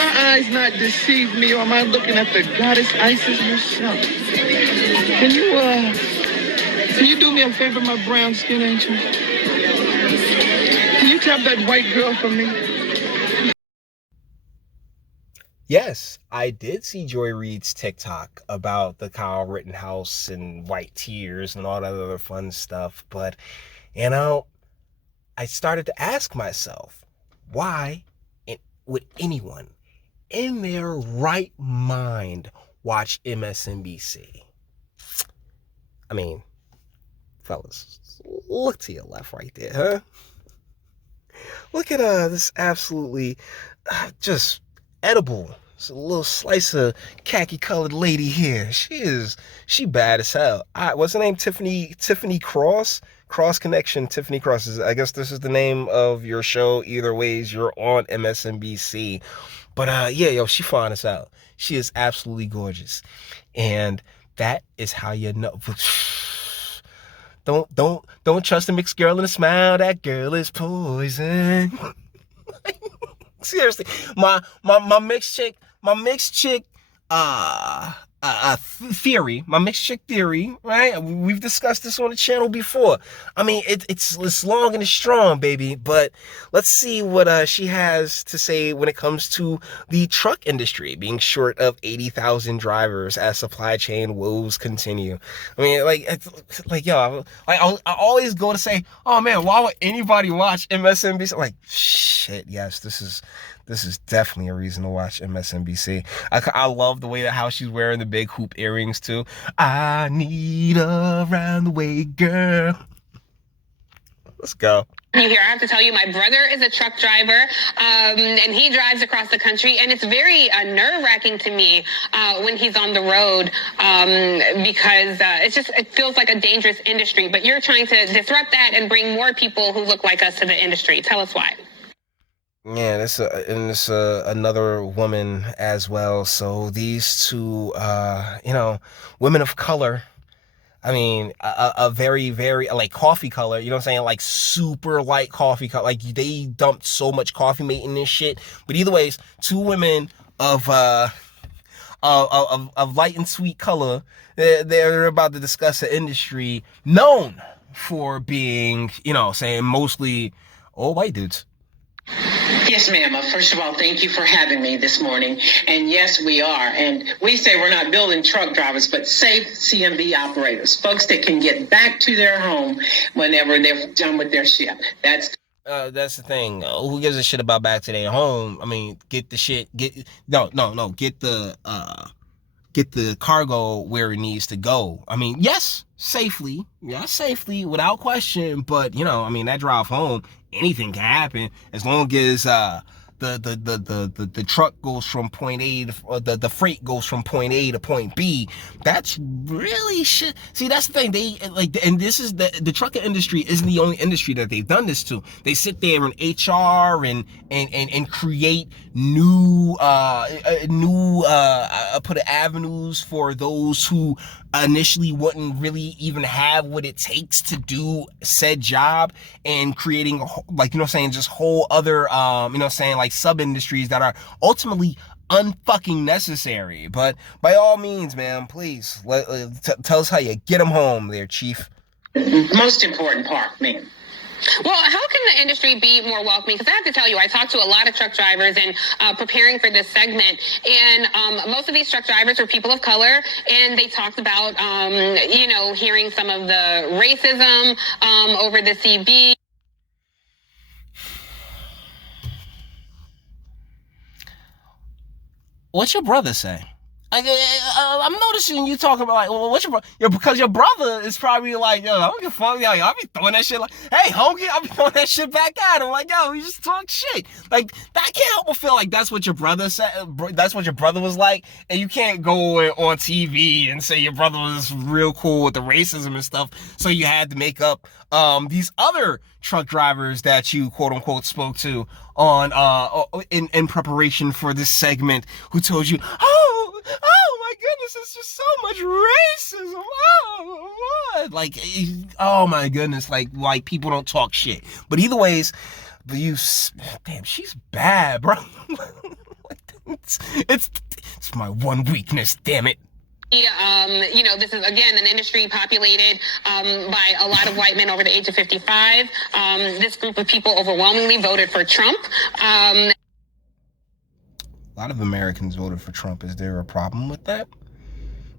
my eyes not deceive me, or am I looking at the goddess Isis herself? Can you do me a favor, my brown skin angel? Can you tap that white girl for me? Yes, I did see Joy Reid's TikTok about the Kyle Rittenhouse and white tears and all that other fun stuff. But, I started to ask myself, why would anyone in their right mind watch MSNBC? I mean, fellas, look to your left right there, huh? Look at this absolutely just edible. It's a little slice of khaki-colored lady here. She bad as hell. What's her name? Tiffany Cross? Cross Connection, Tiffany Cross. I guess this is the name of your show. Either ways, you're on MSNBC. But yeah, she fine as hell. She is absolutely gorgeous. And that is how you know. Don't trust a mixed girl in a smile. That girl is poison. Seriously, my mixed chick, theory, my mixed chick theory, right? We've discussed this on the channel before. I mean, it's long and it's strong, baby. But let's see what she has to say when it comes to the truck industry being short of 80,000 drivers as supply chain woes continue. I mean, I always go to say, oh man, why would anybody watch MSNBC? Like, shit, yes, this is definitely a reason to watch MSNBC. I love the way that how she's wearing the big hoop earrings too. I need a round the way girl. Let's go. You hear, I have to tell you, my brother is a truck driver, and he drives across the country, and it's very nerve-wracking to me when he's on the road because it feels like a dangerous industry. But you're trying to disrupt that and bring more people who look like us to the industry. Tell us why. Yeah, this another woman as well. So these two, women of color. I mean, a very, very like coffee color. You know what I'm saying? Like super light coffee color. Like they dumped so much coffee mate in this shit. But either ways, two women of light and sweet color. They're about to discuss an industry known for being, saying mostly all white dudes. Yes, ma'am. First of all, thank you for having me this morning. And yes, we are. And we say we're not building truck drivers, but safe CMB operators, folks that can get back to their home whenever they're done with their shift. That's the thing. Who gives a shit about back to their home? I mean, get the cargo where it needs to go. I mean, yes, safely, without question. But that drive home, anything can happen as long as the truck goes from point A to the freight goes from point A to point B. That's really shit. See, that's the thing. They and this is the trucking industry isn't the only industry that they've done this to. They sit there in HR and create new avenues for those who initially wouldn't really even have what it takes to do said job, and creating just whole other sub industries that are ultimately unfucking necessary. But by all means, man, please tell us how you get them home there, Chief. most important part, ma'am. Well, how can the industry be more welcoming? Because I have to tell you, I talked to a lot of truck drivers and preparing for this segment, and most of these truck drivers were people of color, and they talked about, hearing some of the racism over the CB. What's your brother say? I'm noticing you talking about what's your brother? Because your brother is probably like, yo, I don't give a fuck, yo, I'll be throwing that shit like, hey, homie, I'll be throwing that shit back at him. Like, yo, we just talk shit. Like, I can't help but feel like that's what your brother said. That's what your brother was like, and you can't go on TV and say your brother was real cool with the racism and stuff. So you had to make up these other truck drivers that you quote unquote spoke to on in preparation for this segment, who told you, oh my goodness, it's just so much racism. Oh, what? Like, oh my goodness, like people don't talk shit. But either ways, damn, she's bad, bro. It's my one weakness, damn it. This is, again, an industry populated by a lot of white men over the age of 55. This group of people overwhelmingly voted for Trump. A lot of Americans voted for Trump. Is there a problem with that?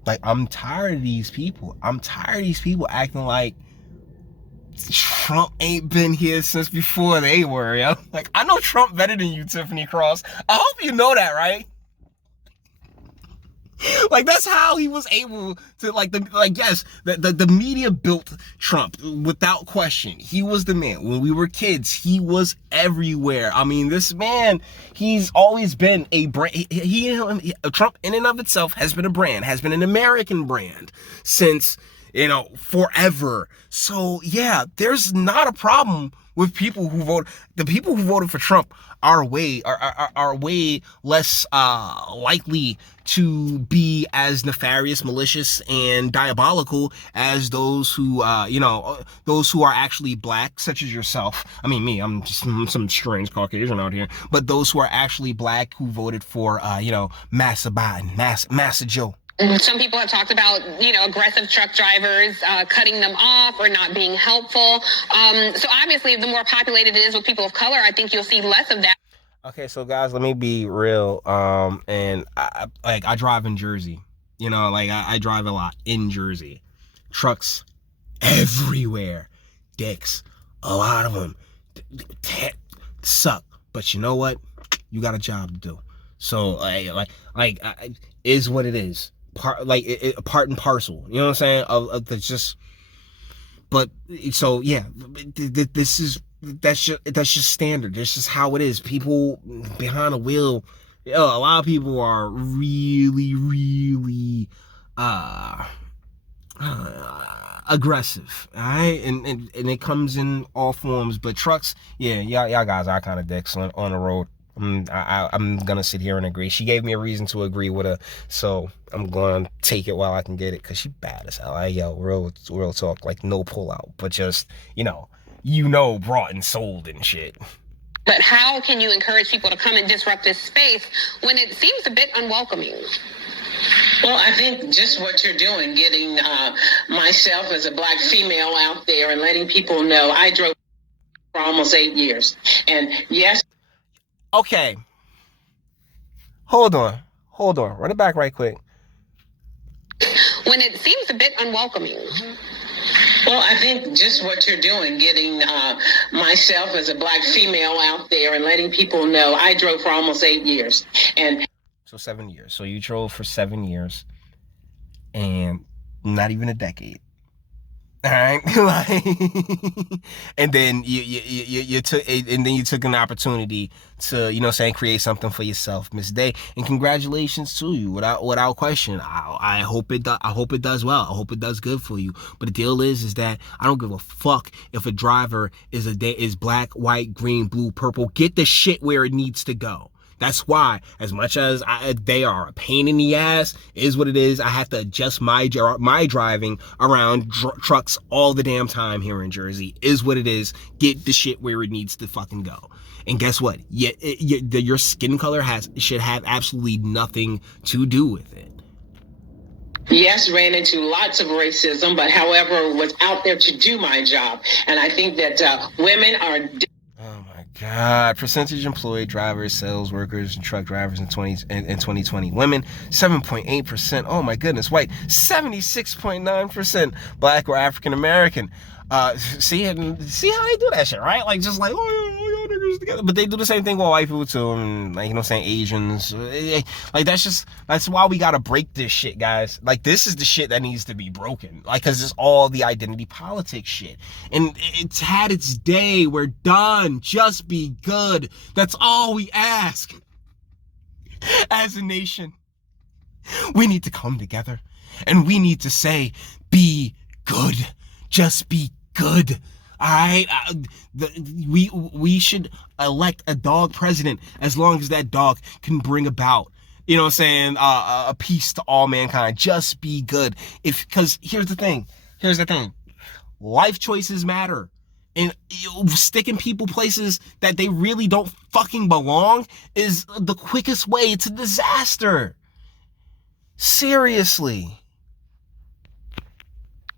Like, I'm tired of these people. I'm tired of these people acting like Trump ain't been here since before they were, yo. Like, I know Trump better than you, Tiffany Cross. I hope you know that, right? Like, that's how he was able to, yes, the media built Trump without question. He was the man. When we were kids, he was everywhere. I mean, this man, he's always been a brand. Trump in and of itself has been a brand, has been an American brand since, forever. So, yeah, there's not a problem with people who vote. The people who voted for Trump are way less likely to be as nefarious, malicious, and diabolical as those who those who are actually black, such as yourself. I mean, me, I'm some strange Caucasian out here, but those who are actually black who voted for Massa Biden, Massa Joe. Some people have talked about, aggressive truck drivers cutting them off or not being helpful. So obviously, the more populated it is with people of color, I think you'll see less of that. Okay, so guys, let me be real. And I drive in Jersey. I drive a lot in Jersey. Trucks everywhere. Dicks, a lot of them suck. But you know what? You got a job to do. So is what it is. Part and parcel. You know what I'm saying? That's just. But so yeah, that's just standard. That's just how it is. People behind a wheel, a lot of people are really, really aggressive. All right, and it comes in all forms. But trucks, yeah, y'all guys are kind of dicks on the road. I'm gonna sit here and agree. She gave me a reason to agree with her, so I'm gonna take it while I can get it, because she bad as hell. Real talk, like no pullout, but just brought and sold and shit. But how can you encourage people to come and disrupt this space when it seems a bit unwelcoming? Well, I think just what you're doing, getting myself as a black female out there and letting people know I drove for almost 8 years, and yes. Okay. Hold on. Run it back right quick. When it seems a bit unwelcoming. Well, I think just what you're doing, getting myself as a black female out there and letting people know I drove for almost 8 years. So 7 years. So you drove for 7 years and not even a decade. All right, and then you took an opportunity to create something for yourself, Miss Day, and congratulations to you without question. I hope it does well. I hope it does good for you. But the deal is that I don't give a fuck if a driver is black, white, green, blue, purple. Get the shit where it needs to go. That's why, as much as they are a pain in the ass, is what it is. I have to adjust my driving around trucks all the damn time here in Jersey. Is what it is. Get the shit where it needs to fucking go. And guess what? Your skin color should have absolutely nothing to do with it. Yes, ran into lots of racism, but however, was out there to do my job. And I think that women are... God, percentage employed drivers, sales workers, and truck drivers in 2020. Women, 7.8%. Oh my goodness. White, 76.9%. Black or African American. See how they do that shit, right? Like, just like, oh, y'all niggas together. But they do the same thing with white people too, and Asians. Like, that's why we gotta break this shit, guys. Like, this is the shit that needs to be broken. Like, cause it's all the identity politics shit. And it's had its day. We're done. Just be good. That's all we ask. As a nation, we need to come together and we need to say, be good. Just be good. All right, we should elect a dog president as long as that dog can bring about, a peace to all mankind. Just be good. Because here's the thing. Life choices matter. and sticking people places that they really don't fucking belong is the quickest way to disaster. Seriously.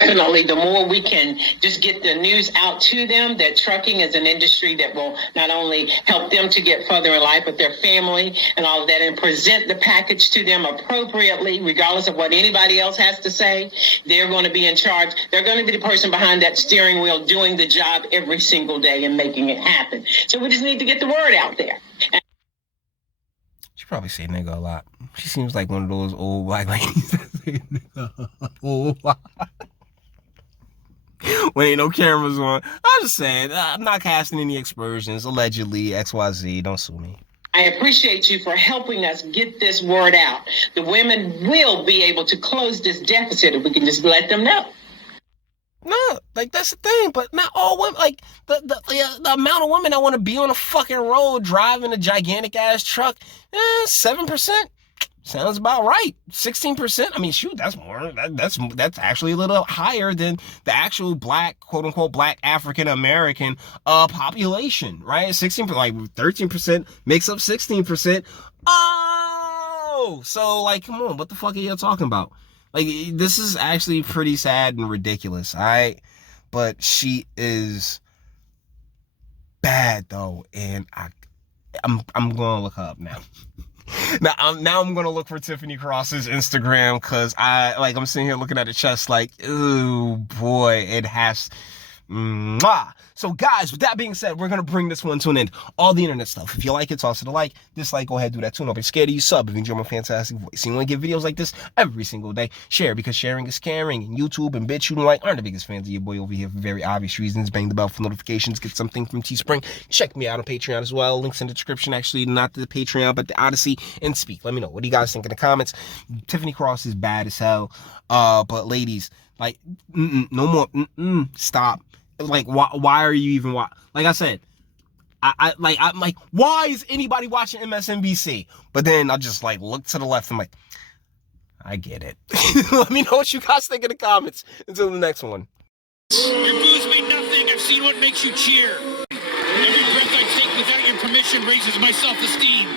Definitely, the more we can just get the news out to them that trucking is an industry that will not only help them to get further in life, but their family and all of that, and present the package to them appropriately, regardless of what anybody else has to say. They're going to be in charge. They're going to be the person behind that steering wheel doing the job every single day and making it happen. So we just need to get the word out there. She probably say nigga a lot. She seems like one of those old black ladies that say nigga a whole lot. When ain't no cameras on. I'm just saying, I'm not casting any aspersions. Allegedly, XYZ, don't sue me. I appreciate you for helping us get this word out. The women will be able to close this deficit if we can just let them know. No, like that's the thing, but not all women. Like the amount of women that want to be on a fucking road driving a gigantic ass truck, 7%. Sounds about right. 16%. I mean, shoot, that's more. That's actually a little higher than the actual black, quote unquote, black African American population, right? 16, like 13% makes up 16%. Oh, so like, come on, what the fuck are you talking about? Like, this is actually pretty sad and ridiculous, all right? But she is bad though, and I'm gonna look her up now. Now I'm gonna look for Tiffany Cross's Instagram because I'm sitting here looking at the chest like, ooh boy, it has. Mwah. So guys, with that being said, we're gonna bring this one to an end. All the internet stuff. If you like it, toss it a like. Dislike, go ahead, do that too. Don't be scared of you. Sub if you enjoy my fantastic voice. You want to get videos like this every single day. Share because sharing is caring. And YouTube and Bitchute and aren't the biggest fans of your boy over here for very obvious reasons. Bang the bell for notifications. Get something from Teespring. Check me out on Patreon as well. Links in the description. Actually, not the Patreon, but the Odyssey. And speak. Let me know. What do you guys think in the comments? Tiffany Cross is bad as hell. But ladies, like, no more. Stop. Like, why are you even like I said, I'm like, why is anybody watching MSNBC? But then I just like look to the left and I'm like, I get it. Let me know what you guys think in the comments. Until the next one. Your booze mean nothing. I've seen what makes you cheer. Every breath I take without your permission raises my self-esteem.